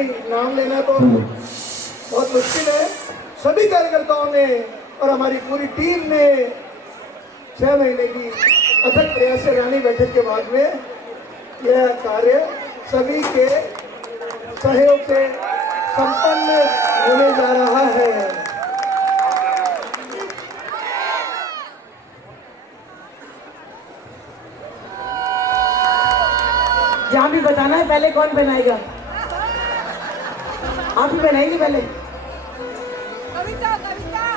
नहीं, नाम लेना तो बहुत मुश्किल है। सभी कार्यकर्ताओं ने और हमारी पूरी टीम ने 6 महीने की अथक प्रयास से रानी बैठक के बाद में यह कार्य सभी के सहयोग से संपन्न होने जा रहा है। जहाँ भी बताना है पहले कौन बनाएगा? आप ही बनाएंगे पहले। कविता कविता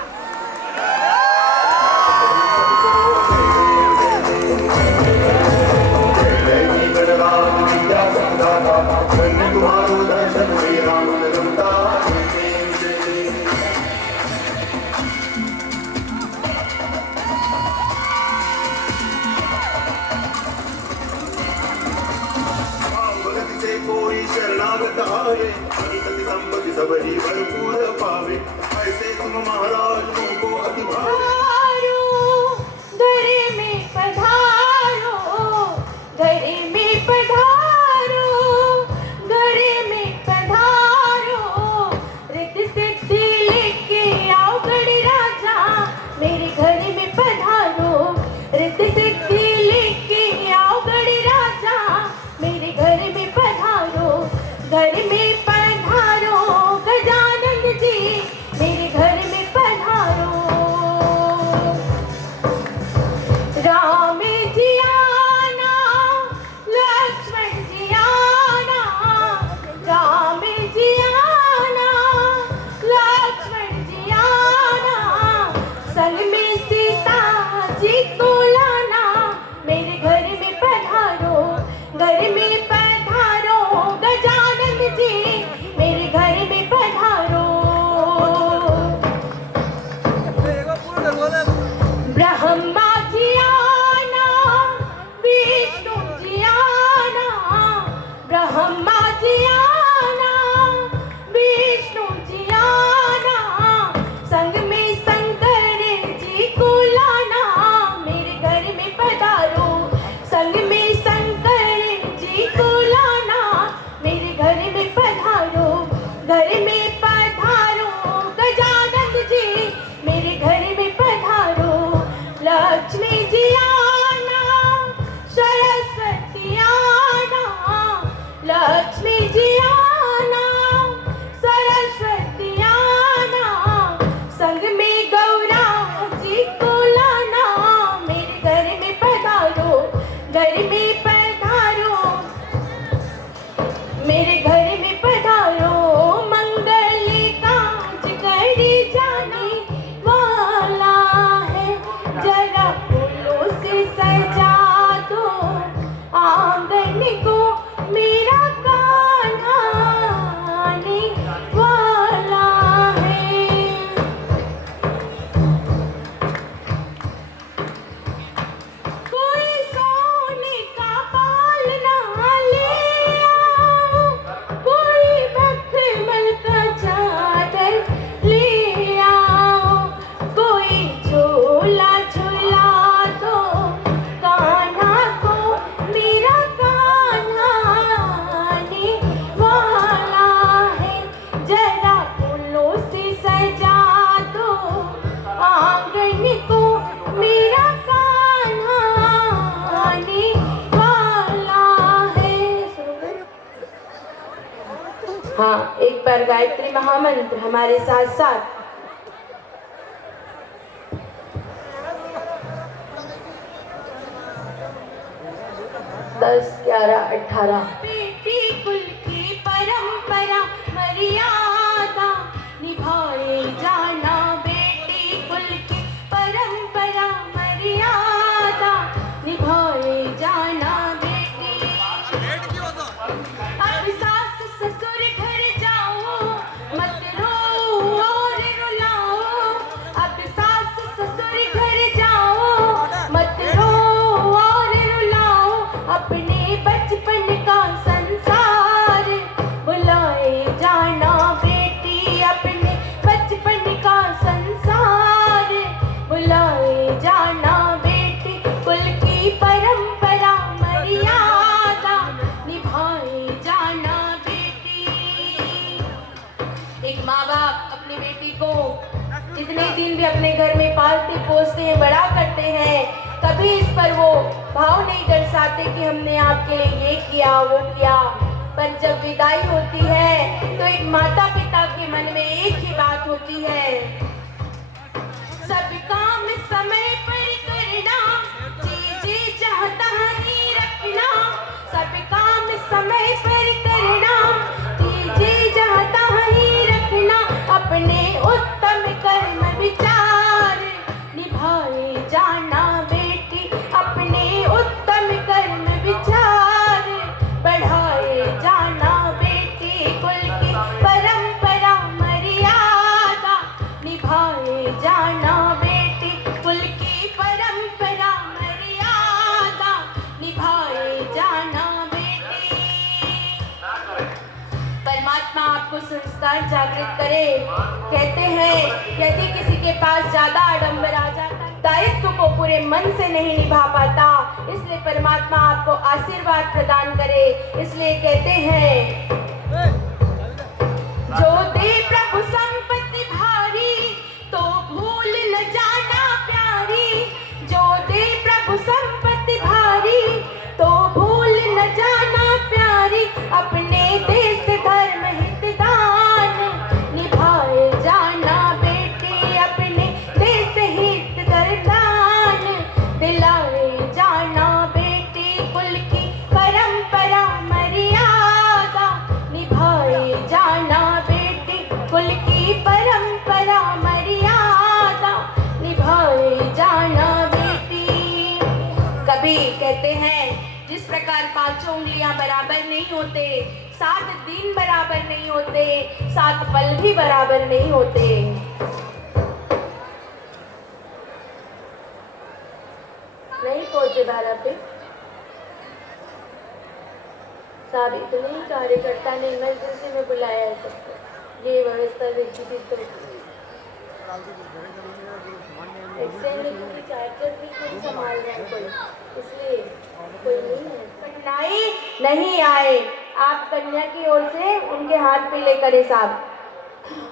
कोई शरणागत आए, संपत्ति सब ही भरपूर पावे, ऐसे तुम महाराज को अति पधारो घरे में पधारो, घरे में पधारो, घरे में पधारो, रिद्ध सिद्धि लेके आओ गढ़ राजा, मेरे घर में पधारो, रिद्ध सिद्धि लेके आओ गढ़ राजा, मेरे घर में पधारो, घर में पधारो, गजानन जी मेरे घर में पधारो। राम जी आना, लक्ष्मण जी आना, राम जी आना, लक्ष्मण जी आना, संग में सीता जी को लाना, मेरे घर में पधारो, घर में पधारो, गजानन जी मेरे घर में पधारो। ब्रह्मा जी आना, विष्णु जी आना, ब्रह्मा जी आना, विष्णु जी आना, संग में शंकर जी को लाना, मेरे घर में पधारो, संग में शंकर जी को लाना, मेरे घर में पधारो, घर में पधारो, गजानन जी मेरे घर में पधारो। लक्ष्मी जी आना, सरस्वती आना, लक्ष्मी जी आना, सरस्वती आना, संग में गौरा जी को लाना, मेरे घर में पधारो, घर में पधारो, मेरे घर में पधारो। मंगल काज करी जाने वाला है, जरा फूलों से सजा दो आंगन को, मेरा कान्हा आने वाला है। कोई सोने का पालना ले आओ, कोई मखमल का चादर ले आओ, कोई झूला झूला दो कान्हा को, मेरा कान्हा आने वाला है, जरा फूलों से सजा दो आंगन को, मेरा कान्हा आने वाला है। हाँ, एक बार गायत्री महामंत्र हमारे साथ साथ। 10, 11, 18। बेटी कुल की परंपरा मर्यादा निभाए जाना, बेटी कुल की परंपरा मर्यादा निभाए जाना, बेटी। अब सास ससुर घर जाओ, मत रो और रुलाओ, अब सास ससुर घर जाओ, मत रो और रुलाओ, अपने बचपन का एक माँ बाप अपनी बेटी को जितने दिन भी अपने घर में पालते पोसते हैं, बड़ा करते हैं, कभी इस पर वो भाव नहीं दर्शाते कि हमने आपके लिए ये किया वो किया। पर जब विदाई होती है तो एक माता पिता के मन में एक ही बात होती है, सब काम समय पर करना, चीजें चाहता ही रखना। सब काम समय पर करना, चीजें चाहता ही रखना। अपने उत्तम कर्म विचार निभाए जाना बेटी, अपने उत्तम कर्म विचार बढ़ाए जाना बेटी। कुल की परंपरा मर्यादा निभाए जाना बेटी, कुल की परंपरा मर्यादा निभाए जाना बेटी। परमात्मा आपको संस्कार जागृत करे। कहते हैं यदि किसी के पास ज्यादा आडंबर आ जाता, दायित्व को पूरे मन से नहीं निभा पाता, इसलिए परमात्मा आपको आशीर्वाद प्रदान करे। इसलिए कहते हैं, जो दे प्रभु संपत्ति भारी तो भूल न जाना प्यारी। जो दे प्रभु संपत्ति भारी तो भूल न जाना प्यारी। अपने देश धर्म हित दान निभाए जाना बेटी, अपने देश हित दान दिलाए जाना बेटी। कुल की परंपरा मर्यादा निभाए जाना बेटी, कुल की परंपरा मर्यादा निभाए जाना बेटी। कभी कहते हैं जिस प्रकार पांचों उंगलियां बराबर नहीं होते, 7 दिन बराबर नहीं होते, 7 पल भी बराबर नहीं होते। नहीं पहुंचे धारा पे साहब, इतने ही कार्यकर्ता ने इमरजेंसी में बुलाया है सबको, ये व्यवस्था देखी थी तो एक्सटेंड चार्जर भी कोई संभाल रहा है कोई, इसलिए कोई नहीं है। कन्याई नहीं आए, आप कन्या की ओर से उनके हाथ पे लेकर साहब।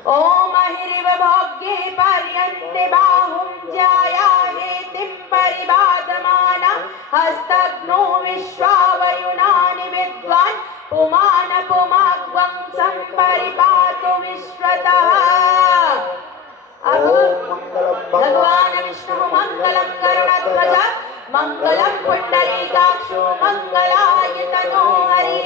ओम अहिरिव भोग्ये पर्यन्ते बाहुं ज्यायाहेतिं परिबाधमाना हस्तग्नो विश्वावयुनानि विद्वान् पुमान पुमाग्वं संपरिपातु विश्वतः। अब भगवान विष्णु मंगलम गरुड़ध्वज मंगलम पुंडरीकाक्षो मंगलायतनो हरि।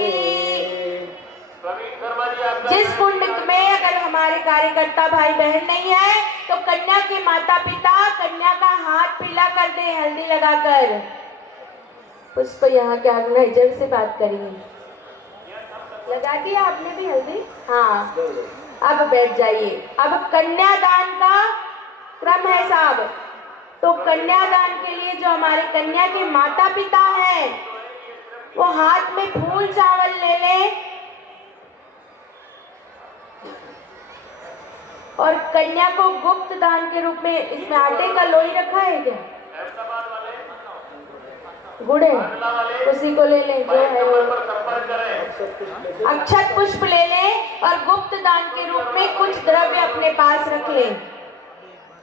जिस कुंड में अगर हमारे कार्यकर्ता भाई बहन नहीं है तो कन्या के माता पिता कन्या का हाथ पीला कर दे हल्दी लगाकर। पुष्प यहाँ के ऑर्गेनाइजर से बात करिए। लगा दिया आपने भी हल्दी? हाँ, अब बैठ जाइए। अब कन्यादान का क्रम है साहब। तो कन्यादान के लिए जो हमारे कन्या के माता पिता हैं वो हाथ में फूल चावल ले लें और कन्या को गुप्त दान के रूप में, इसमें आटे का लोई रखा है क्या? गुड़ है, उसी को ले लें जो है वो। अक्षत पुष्प ले लें और गुप्त दान के रूप में कुछ द्रव्य अपने पास रख लें।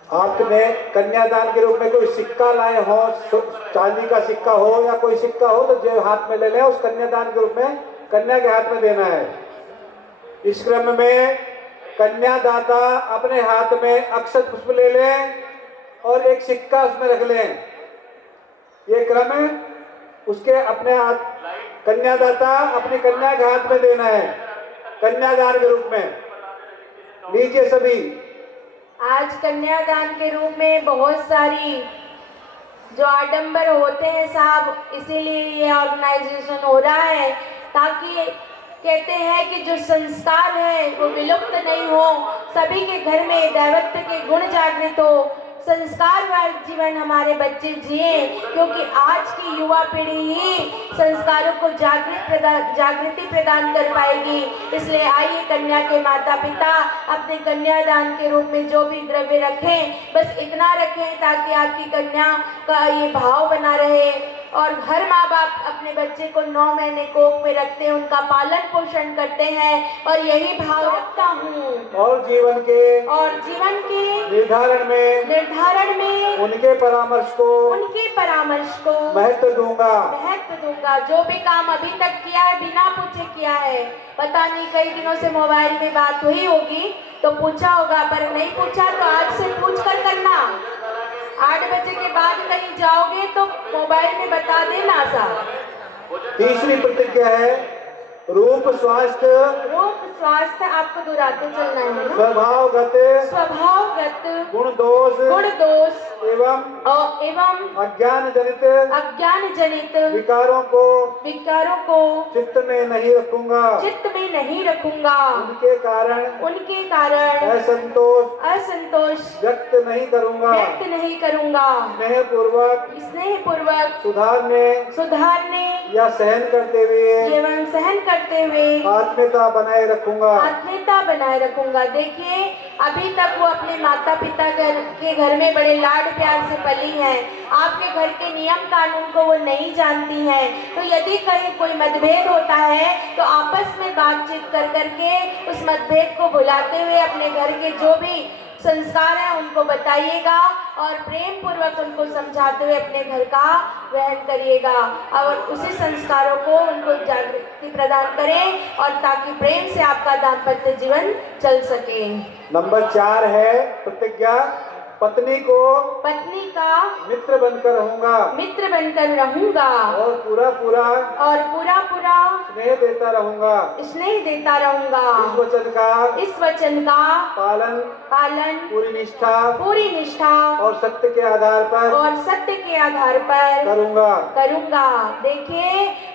आपने कन्यादान के रूप में कोई सिक्का लाए हो, चांदी का सिक्का हो या कोई सिक्का हो तो जो हाथ में ले लें, उस कन्यादान के रूप में कन्या के हाथ में देना है। इस क्रम में कन्यादाता अपने हाथ में अक्षत पुष्प ले लें और एक सिक्का उसमें रख लें। ये क्रम है, उसके अपने हाथ कन्यादाता अपनी कन्या के हाथ में देना है कन्यादान के रूप में। लीजिए सभी। आज कन्यादान के रूप में बहुत सारी जो आडंबर होते हैं साहब, इसीलिए ये ऑर्गेनाइजेशन हो रहा है ताकि कहते हैं कि जो संस्कार है वो विलुप्त नहीं हो, सभी के घर में दैवत्व के गुण जागृत हो, संस्कार वाला जीवन हमारे बच्चे जिए, क्योंकि आज की युवा पीढ़ी ही संस्कारों को जागृति प्रदान कर पाएगी। इसलिए आइए कन्या के माता पिता अपने कन्यादान के रूप में जो भी द्रव्य रखें, बस इतना रखें ताकि आपकी कन्या का ये भाव बना रहे और हर माँ बाप अपने बच्चे को 9 महीने कोख में रखते हैं, उनका पालन पोषण करते हैं और यही भाव रखता हूँ। और जीवन के निर्धारण में उनके परामर्श को महत्व दूंगा। जो भी काम अभी तक किया है बिना पूछे किया है, पता नहीं कई दिनों से मोबाइल में बात हुई होगी तो पूछा होगा, पर नहीं पूछा तो आज से पूछ कर करना। 8 बजे के बाद कहीं जाओगे तो मोबाइल में बता देना सा। तीसरी प्रतिज्ञा है रूप स्वास्थ्य आपको दुराते चलना है ना? स्वभावगत गुण दोष एवं अज्ञान जनित विकारों को चित्त में नहीं रखूंगा। उनके कारण असंतोष व्यक्त नहीं करूंगा। स्नेह पूर्वक सुधारने या सहन करते हुए आत्मीयता बनाए रखूंगा। देखिए, अभी तक वो अपने माता पिता के घर में बड़े लाड प्यार से पली हैं, आपके घर के नियम कानून को वो नहीं जानती हैं। तो यदि कहीं कोई मतभेद होता है तो आपस में बातचीत कर करके उस मतभेद को भुलाते हुए अपने घर के जो भी संस्कार है उनको बताइएगा और प्रेम पूर्वक उनको समझाते हुए अपने घर का वहन करिएगा और उसी संस्कारों को उनको जागृति प्रदान करें और ताकि प्रेम से आपका दाम्पत्य जीवन चल सके। नंबर 4 है प्रतिज्ञा पत्नी का मित्र बनकर रहूंगा और पूरा स्नेह देता रहूंगा। इस वचन का पालन पूरी निष्ठा और सत्य के आधार पर करूंगा। देखिए,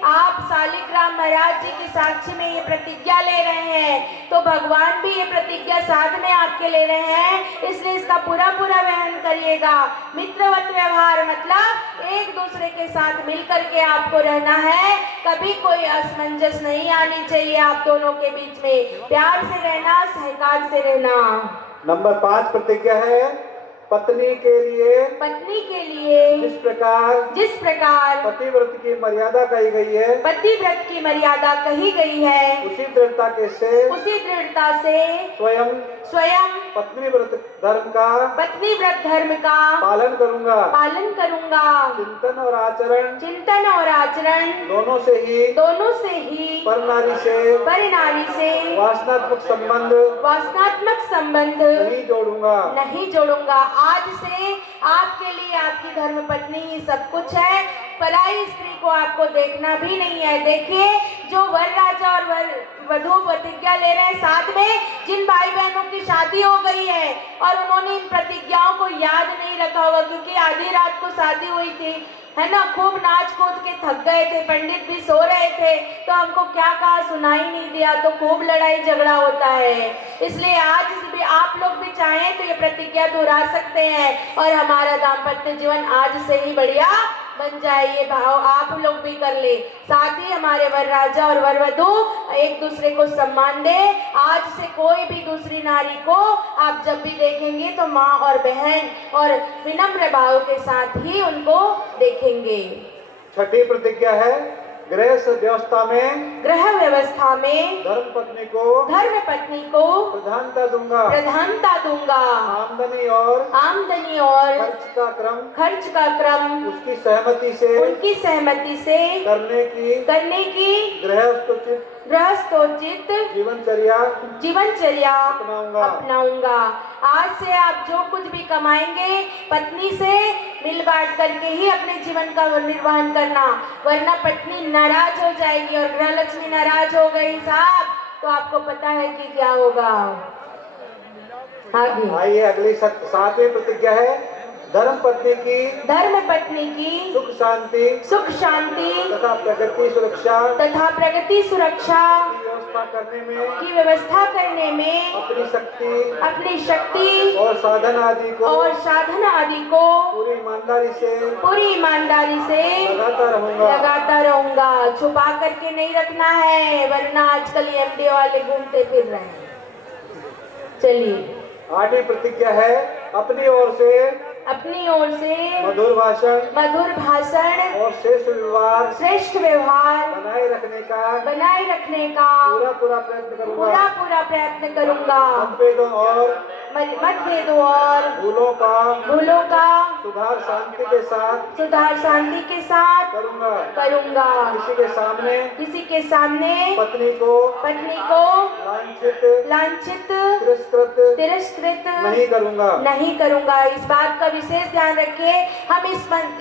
आप शालिग्राम महाराज जी की साक्षी में ये प्रतिज्ञा ले रहे हैं तो भगवान भी ये प्रतिज्ञा साथ में आपके ले रहे हैं, इसलिए इसका पूरा वहन करिएगा। मित्रवत व्यवहार मतलब एक दूसरे के साथ मिलकर के आपको रहना है, कभी कोई असमंजस नहीं आनी चाहिए आप दोनों के बीच में, प्यार से रहना, सहकार से रहना। नंबर 5 प्रतिज्ञा है पत्नी के लिए जिस प्रकार पतिव्रत की मर्यादा कही गई है उसी दृढ़ता से स्वयं पत्नीव्रत धर्म का पालन करूंगा। चिंतन और आचरण दोनों से ही पर नारी से वासनात्मक संबंध नहीं जोड़ूंगा। आज से आपके लिए आपकी धर्म पत्नी ही सब कुछ है, पराई स्त्री को आपको देखना भी नहीं है। देखिए, जो वर राजा और वधू प्रतिज्ञा ले रहे हैं, साथ में जिन भाई बहनों की शादी हो गई है और उन्होंने इन प्रतिज्ञाओं को याद नहीं रखा होगा क्योंकि आधी रात को शादी हुई थी, है ना, खूब नाच कूद के थक गए थे, पंडित भी सो रहे थे तो हमको क्या कहा सुनाई नहीं दिया, तो खूब लड़ाई झगड़ा होता है। इसलिए आज भी आप लोग भी चाहें तो ये प्रतिज्ञा दोहरा सकते हैं और हमारा दाम्पत्य जीवन आज से ही बढ़िया बन जाए। ये भाव आप लोग भी कर ले, साथ ही हमारे वर राजा और वर वधू एक दूसरे को सम्मान दे। आज से कोई भी दूसरी नारी को आप जब भी देखेंगे तो माँ और बहन और विनम्र भाव के साथ ही उनको देखेंगे। छठी प्रतिज्ञा है गृह व्यवस्था में धर्म पत्नी को प्रधानता दूंगा। आमदनी और खर्च का क्रम उनकी सहमति से करने की गृहस्थोचित जीवनचर्या अपनाऊंगा। आज से आप जो कुछ भी कमाएंगे पत्नी से मिल बांट करके ही अपने जीवन का निर्वहन करना, वरना पत्नी नाराज हो जाएगी और गृह लक्ष्मी नाराज हो गई साहब तो आपको पता है कि क्या होगा। आइए अगली 7वीं प्रतिज्ञा है धर्म पत्नी की सुख शांति तथा प्रगति सुरक्षा की व्यवस्था करने में अपनी शक्ति और साधन आदि को पूरी ईमानदारी से लगाता रहूंगा। छुपा करके नहीं रखना है, वरना आजकल एमडी वाले घूमते फिर रहे हैं। चलिए 8वीं प्रतिज्ञा है अपनी ओर से अपनी ओर से मधुर भाषण और श्रेष्ठ व्यवहार बनाए रखने का पूरा प्रयत्न करूंगा। मतभेदों और भूलों का सुधार शांति के साथ करूंगा। किसी के सामने पत्नी को लांछित तिरस्कृत नहीं करूंगा। इस बात का विशेष ध्यान रखिए। हम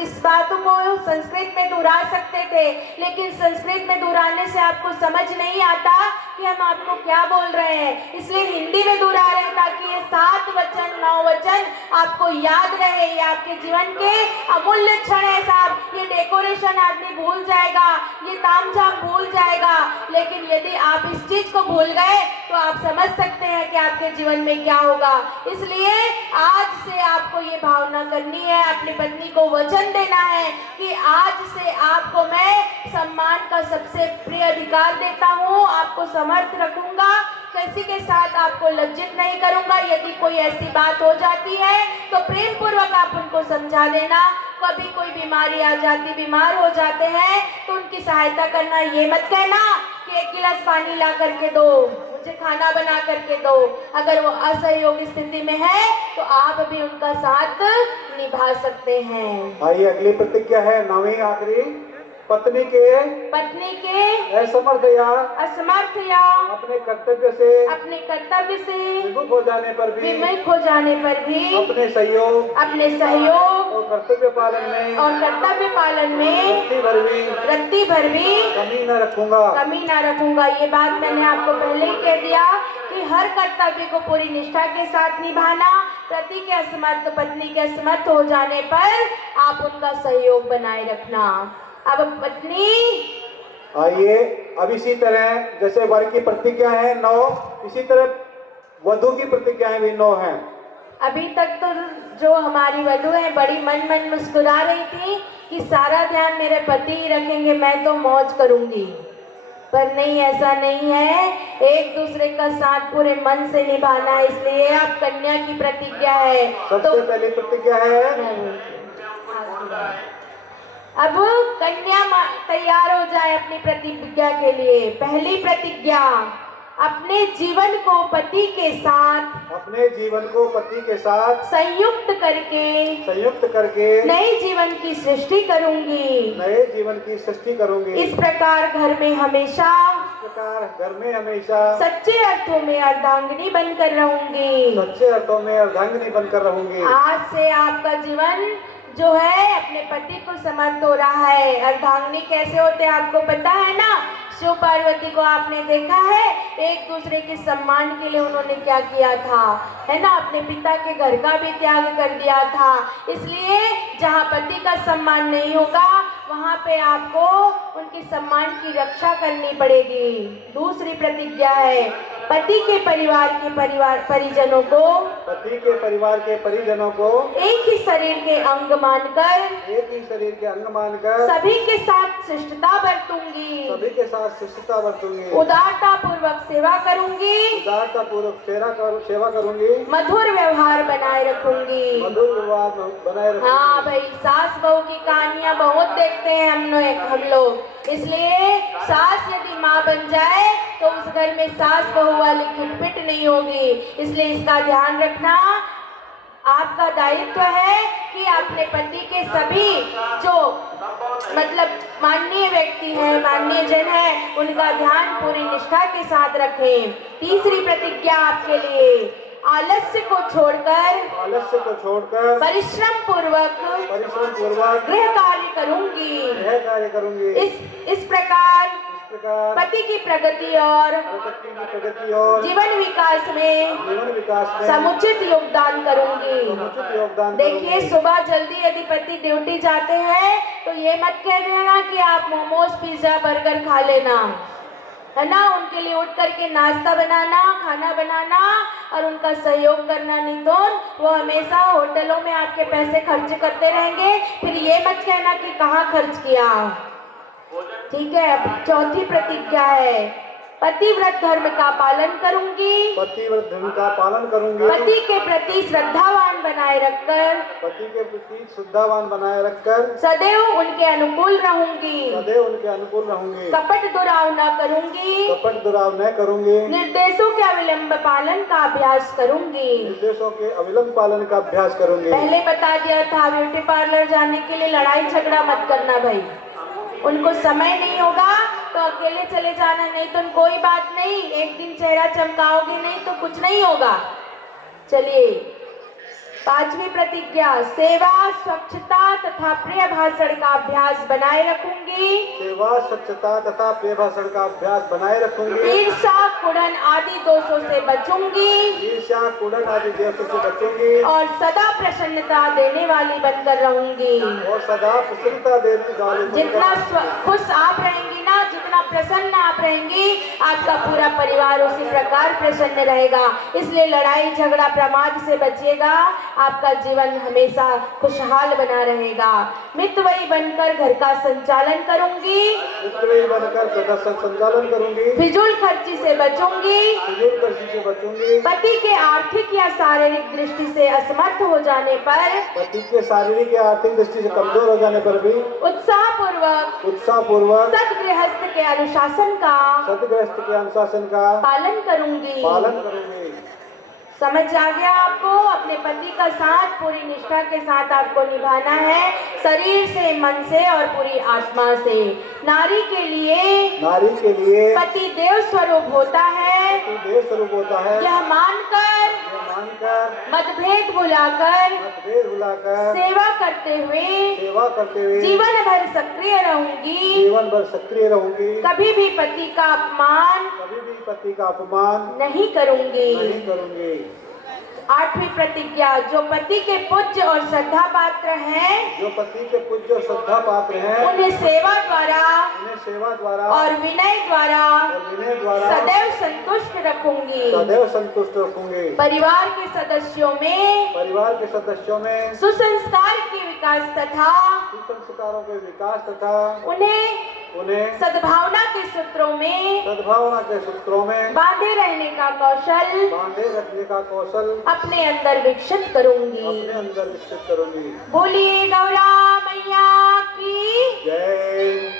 इस बातों को संस्कृत में दोहरा सकते थे, लेकिन संस्कृत में दोहराने से आपको समझ नहीं आता कि हम आपको क्या बोल रहे हैं, इसलिए हिंदी में दोहरा रहे हैं ताकि ये 7 वचन 9 वचन आपको याद रहे। ये आपके जीवन के अमूल्य क्षण है साहब। ये डेकोरेशन आदमी भूल जाएगा, ये तामझाम भूल जाएगा, लेकिन यदि आप इस चीज को भूल गए तो आप समझ सकते हैं कि आपके जीवन में क्या होगा। इसलिए आज से आपको ये भावना करनी है, अपनी पत्नी को वचन देना है कि आज से आपको मैं सम्मान का सबसे प्रिय अधिकार देता हूँ, आपको समर्थ रखूंगा, किसी के साथ आपको लज्जित नहीं करूंगा। यदि कोई ऐसी बात हो जाती है तो प्रेम पूर्वक आप उनको समझा देना। कभी कोई बीमारी आ जाती, बीमार हो जाते हैं तो उनकी सहायता करना। ये मत कहना कि 1 गिलास पानी ला करके दो, मुझे खाना बना करके दो। अगर वो असहयोग स्थिति में है तो आप भी उनका साथ निभा सकते हैं। आइए अगली प्रतिज्ञा है 9वीं आखिरी। पत्नी के असमर्थ या अपने कर्तव्य से विमुख हो जाने पर भी अपने सहयोग और कर्तव्य पालन में रत्ती भर भी कमी न रखूंगा। ये बात मैंने आपको पहले ही कह दिया कि हर कर्तव्य को पूरी निष्ठा के साथ निभाना। पति के असमर्थ, पत्नी के असमर्थ हो जाने पर आप उनका सहयोग बनाए रखना। अब पत्नी, आइए अब इसी तरह जैसे वर की प्रतिज्ञा है 9, इसी तरह वधु की प्रतिज्ञाएं भी 9 हैं। अभी तक तो जो हमारी वधु है बड़ी मन मुस्कुरा रही थी कि सारा ध्यान मेरे पति ही रखेंगे, मैं तो मौज करूंगी, पर नहीं, ऐसा नहीं है। एक दूसरे का साथ पूरे मन से निभाना है। इसलिए आप कन्या की प्रतिज्ञा है। सबसे पहली प्रतिज्ञा है, अब कन्या तैयार हो जाए अपनी प्रतिज्ञा के लिए। पहली प्रतिज्ञा, अपने जीवन को पति के साथ संयुक्त करके नए जीवन की सृष्टि करूंगी। इस प्रकार घर में हमेशा सच्चे अर्थों में अर्धांगिनी बनकर रहूंगी। आज से आपका जीवन जो है अपने पति को समर्थ हो रहा है। अर्धांगिनी कैसे होते हैं आपको पता है ना। शिव पार्वती को आपने देखा है, एक दूसरे के सम्मान के लिए उन्होंने क्या किया था, है ना, अपने पिता के घर का भी त्याग कर दिया था। इसलिए जहाँ पति का सम्मान नहीं होगा वहाँ पे आपको उनके सम्मान की रक्षा करनी पड़ेगी। दूसरी प्रतिज्ञा है, पति के परिवार के परिजनों को एक ही शरीर के अंग मानकर सभी के साथ शिष्टता बरतूंगी। उदारता पूर्वक सेवा करूंगी। मधुर व्यवहार बनाए रखूंगी। हाँ भाई, सास बहू की कहानियाँ बहुत देखते हैं हम लोग। इसलिए सास यदि माँ बन जाए तो उस घर में सास बहू वाली खिटपिट नहीं होगी। इसलिए इसका ध्यान रखना आपका दायित्व है कि अपने पति के सभी जो मतलब माननीय व्यक्ति हैं, माननीय जन हैं, उनका ध्यान पूरी निष्ठा के साथ रखें। तीसरी प्रतिज्ञा आपके लिए, आलस्य को छोड़कर परिश्रम पूर्वक गृह कार्य करूंगी। इस प्रकार पति की प्रगति और जीवन विकास में समुचित योगदान करूंगी। देखिए, सुबह जल्दी यदि पति ड्यूटी जाते हैं तो ये मत कह देना कि आप मोमोज, पिज्जा, बर्गर खा लेना, है ना। उनके लिए उठ करके नाश्ता बनाना, खाना बनाना और उनका सहयोग करना। नहीं तो वो हमेशा होटलों में आपके पैसे खर्च करते रहेंगे, फिर ये मत कहना कि कहाँ खर्च किया। ठीक है। अब चौथी प्रतिज्ञा है, पतिव्रत धर्म का पालन करूंगी, पतिव्रत धर्म का पालन करूंगी, पति के प्रति श्रद्धावान बनाए रखकर, पति के प्रति श्रद्धावान बनाए रखकर सदैव उनके अनुकूल रहूंगी, सदैव उनके अनुकूल रहूंगी, कपट दुराव न करूंगी, कपट दुराव न करूंगी, निर्देशों के अविलंब पालन का अभ्यास करूंगी। निर्देशों के अविलंब पालन का अभ्यास करूंगी। पहले बता दिया था ब्यूटी पार्लर जाने के लिए लड़ाई झगड़ा मत करना भाई, उनको समय नहीं होगा तो अकेले चले जाना, नहीं तो कोई बात नहीं, एक दिन चेहरा चमकाओगे नहीं तो कुछ नहीं होगा। चलिए 5वीं प्रतिज्ञा, सेवा स्वच्छता तथा प्रिय भाषण का अभ्यास बनाए रखूंगी, सेवा स्वच्छता तथा प्रिय भाषण का अभ्यास बनाए रखूंगी, ईर्ष्या कुड़न आदि दोषों से बचूंगी, ईर्ष्या कुड़न आदि दोषों से बचूंगी, और सदा प्रसन्नता देने वाली बनकर रहूंगी। और सदा प्रसन्नता देने वाली जितना खुश आप रहेंगी ना, जितना प्रसन्न आप रहेंगी, आपका पूरा परिवार उसी प्रकार प्रसन्न रहेगा। इसलिए लड़ाई झगड़ा प्रमाद से बचिएगा, आपका जीवन हमेशा खुशहाल बना रहेगा। मितव्ययी बनकर घर का संचालन करूंगी, मितव्ययी बनकर घर का संचालन करूंगी, फिजूल खर्ची से बचूंगी, फिजूल खर्ची से बचूंगी, पति के आर्थिक या शारीरिक दृष्टि से असमर्थ हो जाने पर, पति के शारीरिक या आर्थिक दृष्टि से कमजोर हो जाने पर भी उत्साह पूर्वक सदगृहस्थ के अनुशासन का पालन करूंगी। समझ आ गया आपको? अपने पति का साथ पूरी निष्ठा के साथ आपको निभाना है, शरीर से, मन से और पूरी आत्मा से। नारी के लिए पति देव स्वरूप होता है, यह मानकर मतभेद भुलाकर सेवा करते हुए जीवन भर सक्रिय रहूंगी, कभी भी पति का अपमान नहीं करूंगी। 8वीं प्रतिज्ञा, जो पति के पूज्य और श्रद्धा पात्र हैं, उन्हें सेवा द्वारा और विनय द्वारा सदैव संतुष्ट रखूंगी। परिवार के सदस्यों में सुसंस्कार के विकास तथा उन्हें सद्भावना के सूत्रों में बांधे रखने का कौशल अपने अंदर विकसित करूंगी। बोलिए गौरा मैया की जय,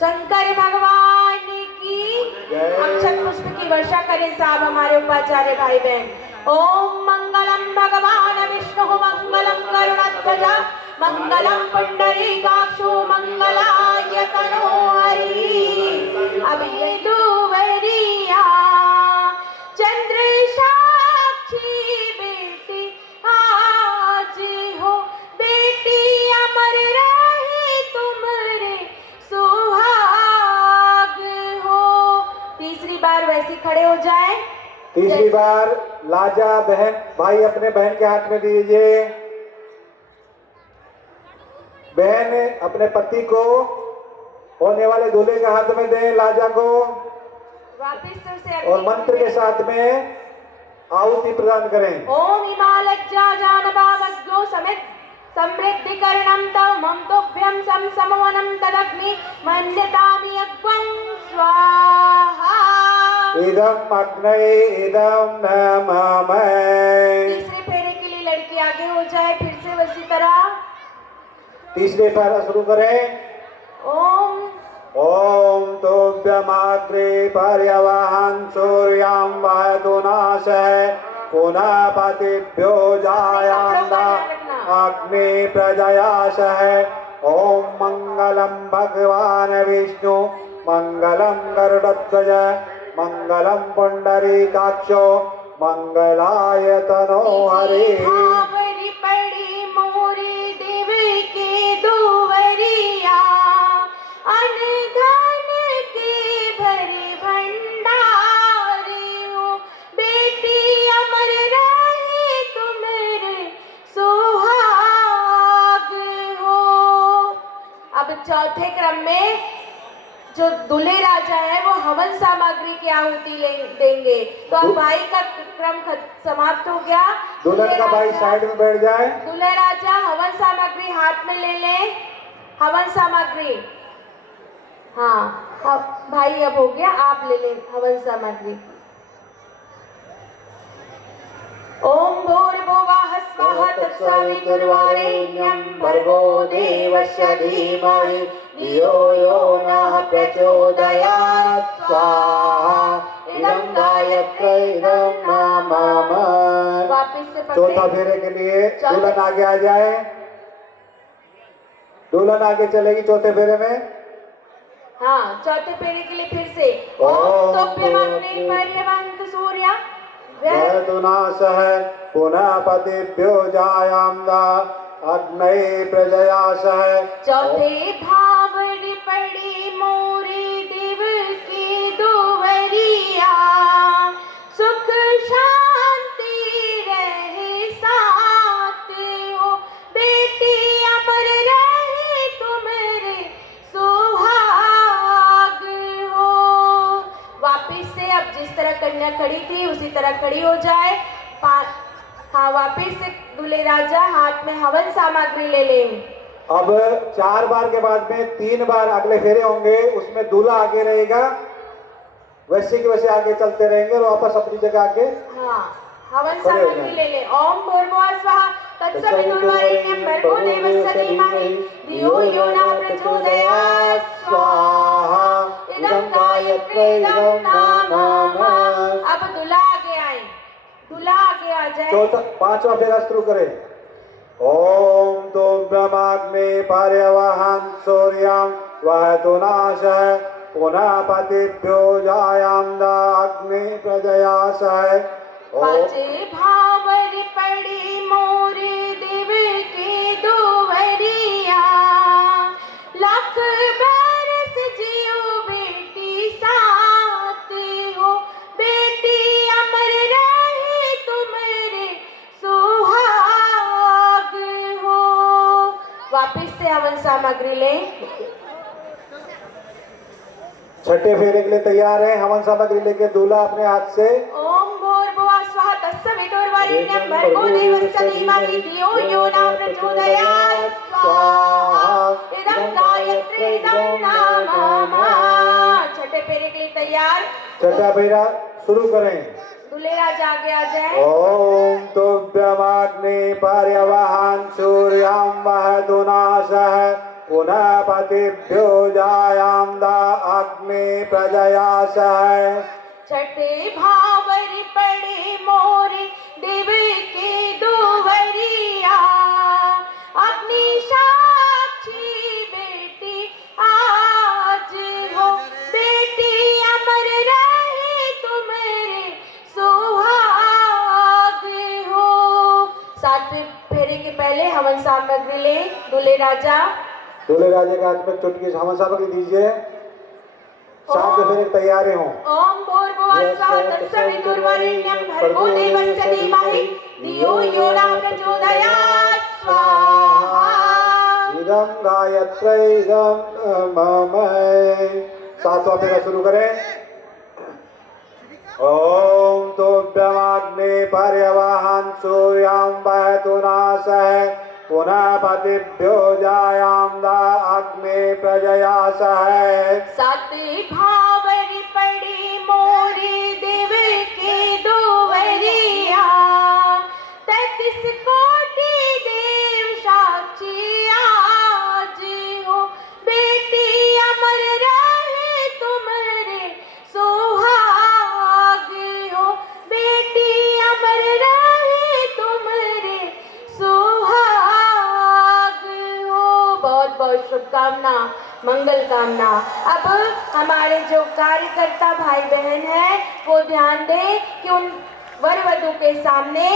शंकर भगवान की जय। अक्षत पुष्प की वर्षा करें साहब हमारे उपाचार्य भाई बहन। ओम मंगलम भगवान विष्णु मंगलम गरुड़ध्वजा मंगलम पुंडरीकाक्षो मंगलाय तनोहरि। अब ये दुवरिया चंद्र साक्षी बेटी आज हो, बेटी अमर रहे तुम्हारे सुहाग हो। तीसरी बार वैसे खड़े हो जाए। तीसरी बार लाजा बहन भाई अपने बहन के हाथ में दीजिए। बहन अपने पति को होने वाले दूल्हे के हाथ में दें लाजा को, वापिस से और मंत्र के साथ में आहुति प्रदान करें। ओम हिमालज्जा जानबावज्ञो समित समृद्धिकरणं तव ममतोभ्यं समवनं तदग्नि मन्यतामि अग्वं स्वाहा। इदं अग्नये इदं नमः। तीसरे फेरे के लिए लड़की आगे हो जाए, फिर से उसी तरह तीसरे फेरा शुरू करें। ओम तोभ्यमाग्रे पर्यवहन् सूर्यां वहतुनाशय पुनः पतिभ्यो जायांदा अग्नि प्रजयाशः। ओम मंगलम भगवान विष्णु मंगलम गरुड़ध्वज मंगलम पुंडरीकाक्षो मंगलाय तनोहरि। पड़ी मोरी देवी के दुवरिया अनधन के भरे भंडारी हो, बेटी अमर रहे तुम्हारे सुहाग हो। अब चौथे क्रम में जो दूल्हे राजा है वो हवन सामग्री की आहुति देंगे। तो अब भाई का क्रम समाप्त हो गया। दुल्हन का भाई साइड में बैठ जाए। दूल्हे राजा हवन सामग्री हाथ में ले ले। हवन सामग्री, हाँ भाई अब हो गया, आप ले लें हवन सामग्री। ओम भूर्भुवः स्वः तत्सवितुर्वरेण्यं भर्गो देवस्य धीमहि धियो यो नः प्रचोदयात् स्वाहा। इदं गायत्र्यै इदं मम। वापिस से चौथा फेरे के लिए दुल्हन आगे आ जाए। दुल्हन आगे चलेगी चौथे फेरे में। हाँ, चौथे फेरे के लिए फिर से ओम तोप्यमाग्ने पर्यवन्तु सूर्या वैतुनासः पुनः पतिभ्यो जायाम्दा अग्नये प्रजयासः। चौथे भावरी पड़ी मोरी दिव की दुवरिया सुख शांति रहे साथ हो बेटी अमर रहे तुम्हारे सुहाग हो। वापिस से अब जिस तरह कन्या खड़ी थी उसी तरह खड़ी हो जाए। हाँ, वापिस से दूल्हे राजा हाथ में हवन सामग्री ले लें। अब 4 बार के बाद में 3 बार अगले फेरे होंगे, उसमें दूल्हा आगे रहेगा, वैसे के वैसे आगे चलते रहेंगे और वापस अपनी जगह आके हाँ, हवन सामग्री ले ले। ओम भूर्भुवः स्वः तत्सवितुर्वरेण्यं भर्गो देवस्य धीमहि धियो यो नः प्रचोदयात् स्वाहा। इदं गायत्र्यै इदं मम। अब दूल्हा आगे आए, दूल्हा आगे आ जाए। चौथा 5वां फेरा शुरू करें। ओम तोभ्यमाग्ने पर्यवहन् सूर्यं वहतुनासः पुनः पतिभ्यो जायाम्दा अग्ने प्रजयासः। पांचे भावरी पड़ी मोरी दिव की दुवरिया लख बरस जियो बेटी साथ हो बेटी अमर रहे तुम्हारे सुहाग हो। वापिस से हवन सामग्री लें। छठे फेरे के लिए तैयार है। हवन सामग्री लेके दूल्हा अपने हाथ से ओम भूर्भुवः स्वः तत्सवितुर्वरेण्यं भर्गो देवस्य धीमहि धियो यो नः प्रचोदयात् स्वाहा। इदं गायत्र्यै इदं मम। छठे फेरे के लिए तैयार। छठा फेरा शुरू करें। दूल्हे राजा आगे आ जाए। ओम तोभ्यमाग्ने पर्यवहन् सूर्यं वहतुनासः पुनः पतिभ्यो जायाम्दा अग्ने प्रजयासः। छठे भावरी पड़े मोरी दिव की दुवरिया अपनी साक्षी बेटी आज हो बेटी अमर रहे तुम्हारे सुहाग हो। 7वें फेरे के पहले हवन सामग्री ले दूल्हे राजा। दूल्हे राजा के हाथ में चुटकी हवन सामग्री दीजिए। 7वें फेरे तैयारी हो। ओम भूर्भुवः स्वः तत्सवितुर्वरेण्यं भर्गो देवस्य धीमहि धियो यो नः प्रचोदयात् स्वाहा। इदं गायत्र्यै इदं मम। 7वां फेरा शुरू करें। ओम तोभ्यमाग्ने पर्यवहन् सूर्यं वहतुनासः पुनः पतिभ्यो जायाम्दा अग्ने प्रजयासः। 7 भावरी पड़ी मोरी दिव की दुवरिया 33 कोटि देव साक्षी आज हो बेटी अमर रहे तुम्हारे सुहाग हो बेटी अमर रहे तुम्हारे सुहाग हो। बहुत बहुत शुभकामना, मंगल कामना। अब हमारे जो कार्यकर्ता भाई बहन हैं वो ध्यान दें कि उन वर वधू के सामने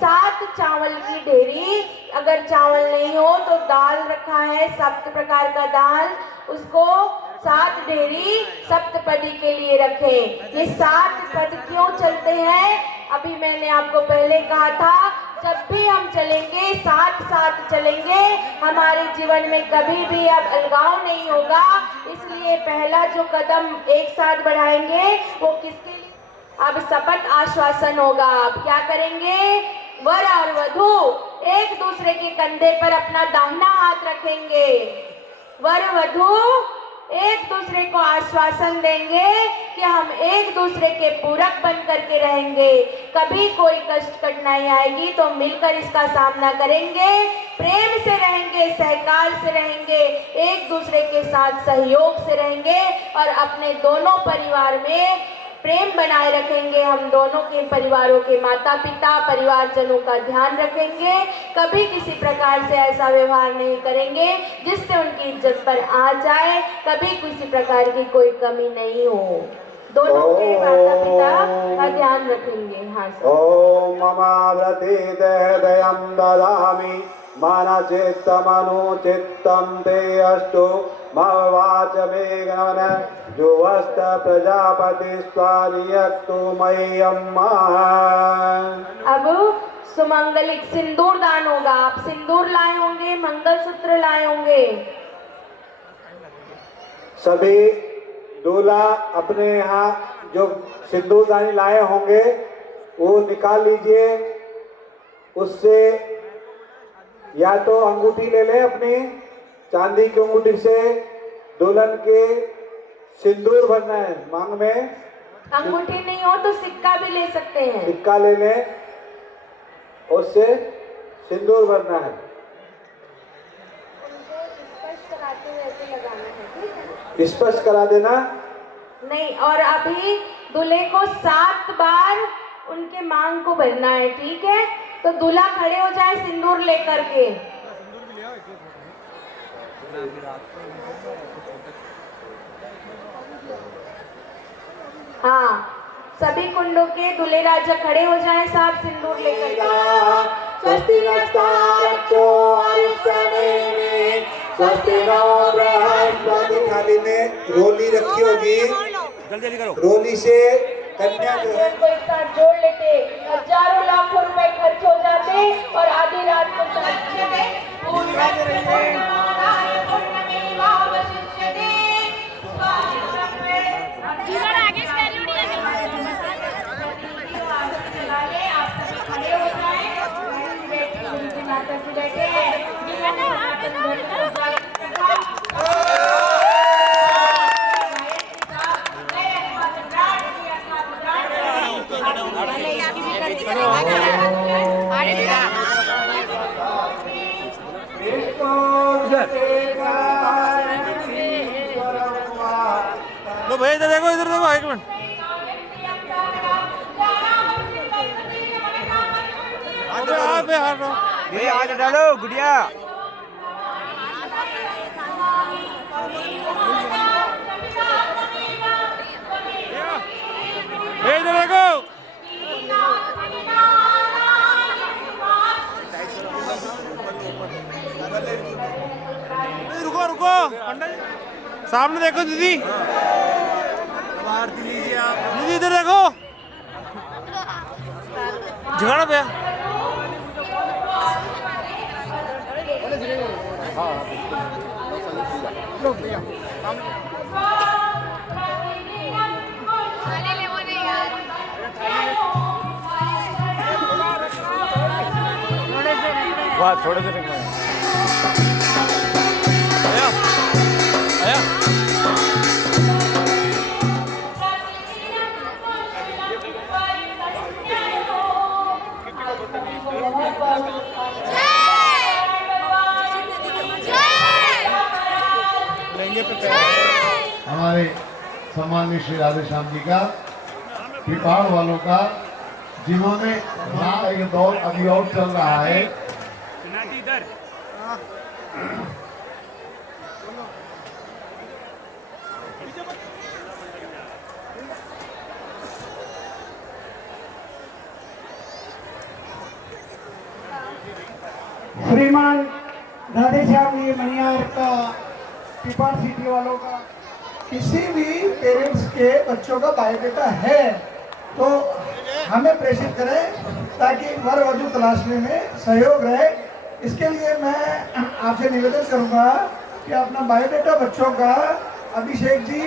7 चावल की ढेरी, अगर चावल नहीं हो तो दाल रखा है, 7 प्रकार का दाल, उसको 7 ढेरी सप्तपदी के लिए रखें। ये 7 पद क्यों चलते हैं? अभी मैंने आपको पहले कहा था, जब भी हम चलेंगे साथ साथ चलेंगे, हमारे जीवन में कभी भी अब अलगाव नहीं होगा। इसलिए पहला जो कदम एक साथ बढ़ाएंगे वो किसके लिए? अब शपथ आश्वासन होगा। अब क्या करेंगे? वर और वधू एक दूसरे के कंधे पर अपना दाहिना हाथ रखेंगे। वर वधू एक दूसरे को आश्वासन देंगे कि हम एक दूसरे के पूरक बन करके रहेंगे। कभी कोई कष्ट कठिनाई आएगी तो मिलकर इसका सामना करेंगे, प्रेम से रहेंगे, सहकार से रहेंगे, एक दूसरे के साथ सहयोग से रहेंगे और अपने दोनों परिवार में प्रेम बनाए रखेंगे। हम दोनों के परिवारों के माता पिता परिवारजनों का ध्यान रखेंगे, कभी किसी प्रकार से ऐसा व्यवहार नहीं करेंगे जिससे उनकी इज्जत पर आ जाए, कभी किसी प्रकार की कोई कमी नहीं हो। दोनों के माता पिता का ध्यान रखेंगे। हाँ सर। ओम ममाव्रते दयं ददामि मन चित्तमनु चित्तं ते अस्तु मवाच मे गमन जुवस्त प्रजापति स्वानियत्तु मह्यम्। अब सुमंगलिक सिंदूर दान होगा। आप सिंदूर लाए होंगे, मंगलसूत्र लाए होंगे। सभी दूल्हा अपने यहाँ जो सिंदूरदानी लाए होंगे वो निकाल लीजिए। उससे या तो अंगूठी ले लें अपनी चांदी की अंगूठी से, दुल्हन के सिंदूर भरना है मांग में। अंगूठी नहीं हो तो सिक्का भी ले सकते हैं। सिक्का ले लें, उससे सिंदूर भरना है। स्पर्श करा देना नहीं। और अभी दूल्हे को 7 बार उनके मांग को भरना है, ठीक है? तो दूल्हा खड़े हो जाए सिंदूर लेकर के। हाँ, सभी कुंडों के दूल्हे राजा खड़े हो जाए साहब सिंदूर लेकर के। स्वस्ति नस्तारक्षो अरिष्टनेमि स्वस्ति नो बृहस्पति। थाली में रोली रखी होगी, जल्दी करो। रोली से कन्या जो है को एक साथ जोड़ लेते, हजारों लाखों रुपए खर्च हो जाते और आधी रात को सुरक्षित लो भैया इधर देखो, इधर देखो, एक मिनट। आज डालो गुड़िया। इधर देखो। रुको रुको, पंडा जी सामने देखो। दीदी आरती लीजिए आप। दीदी इधर देखो, झगड़ा पे। वाह, थोड़े से आया आया। हमारे सम्माननीय श्री राधेश्याम जी का, पिपाड़ वालों का, जिन्होंने यहाँ एक दौर अभी और चल रहा है। श्रीमान राधेश्याम जी मनियार का, पिपाड़ सिटी वालों का, किसी भी पेरेंट्स के बच्चों का बायोडेटा है तो हमें प्रेषित करें ताकि वर वधू तलाशने में सहयोग रहे। इसके लिए मैं आपसे निवेदन करूंगा कि अपना बायोडेटा बच्चों का अभिषेक जी,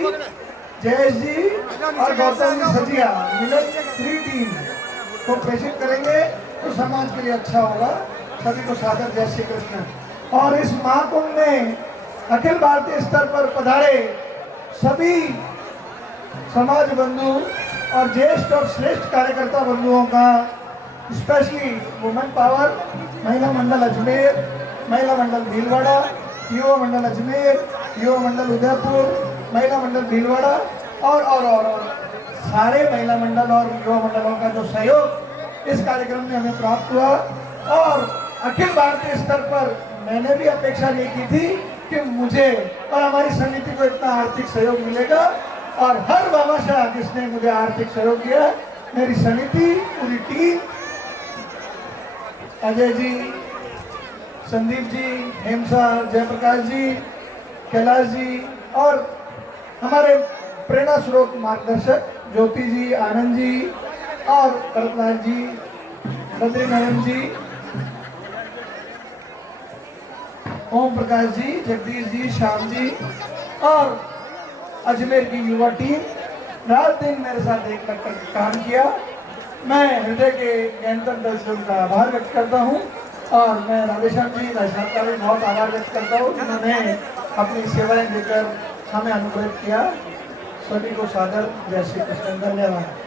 जयेश जी और गौतम जी सजिया मिलन 3 टीम को प्रेषित करेंगे तो समाज के लिए अच्छा होगा। सभी को सादर जय श्री कृष्ण। और इस महाकुंभ में अखिल भारतीय स्तर पर पधारे सभी समाज बंधु और ज्येष्ठ और श्रेष्ठ कार्यकर्ता बंधुओं का, स्पेशली वुमेन पावर, महिला मंडल अजमेर, महिला मंडल भीलवाड़ा, युवा मंडल अजमेर, युवा मंडल उदयपुर, महिला मंडल भीलवाड़ा और सारे महिला मंडल और युवा मंडलों का जो सहयोग इस कार्यक्रम में हमें प्राप्त हुआ। और अखिल भारतीय स्तर पर मैंने भी अपेक्षा नहीं की थी कि मुझे और हमारी समिति को इतना आर्थिक सहयोग मिलेगा, और हर भामाशाह जिसने मुझे आर्थिक सहयोग किया, मेरी समिति, पूरी टीम, अजय जी, संदीप जी, हेम सर, जयप्रकाश जी, कैलाश जी और हमारे प्रेरणा स्रोत मार्गदर्शक ज्योति जी, आनंद जी और भरतलाल जी, बद्रीनारायण जी, ओम प्रकाश जी, जगदीश जी, श्याम जी और अजमेर की युवा टीम रात दिन मेरे साथ एक लगकर काम किया। मैं हृदय के गहनतम दिल से उनका आभार व्यक्त करता हूँ, और मैं राधेश्याम जी, राजनाथ का भी बहुत आभार व्यक्त करता हूँ जिन्होंने अपनी सेवाएं देकर हमें अनुग्रहित किया। सभी को सादर जय श्री कृष्ण, धन्यवाद।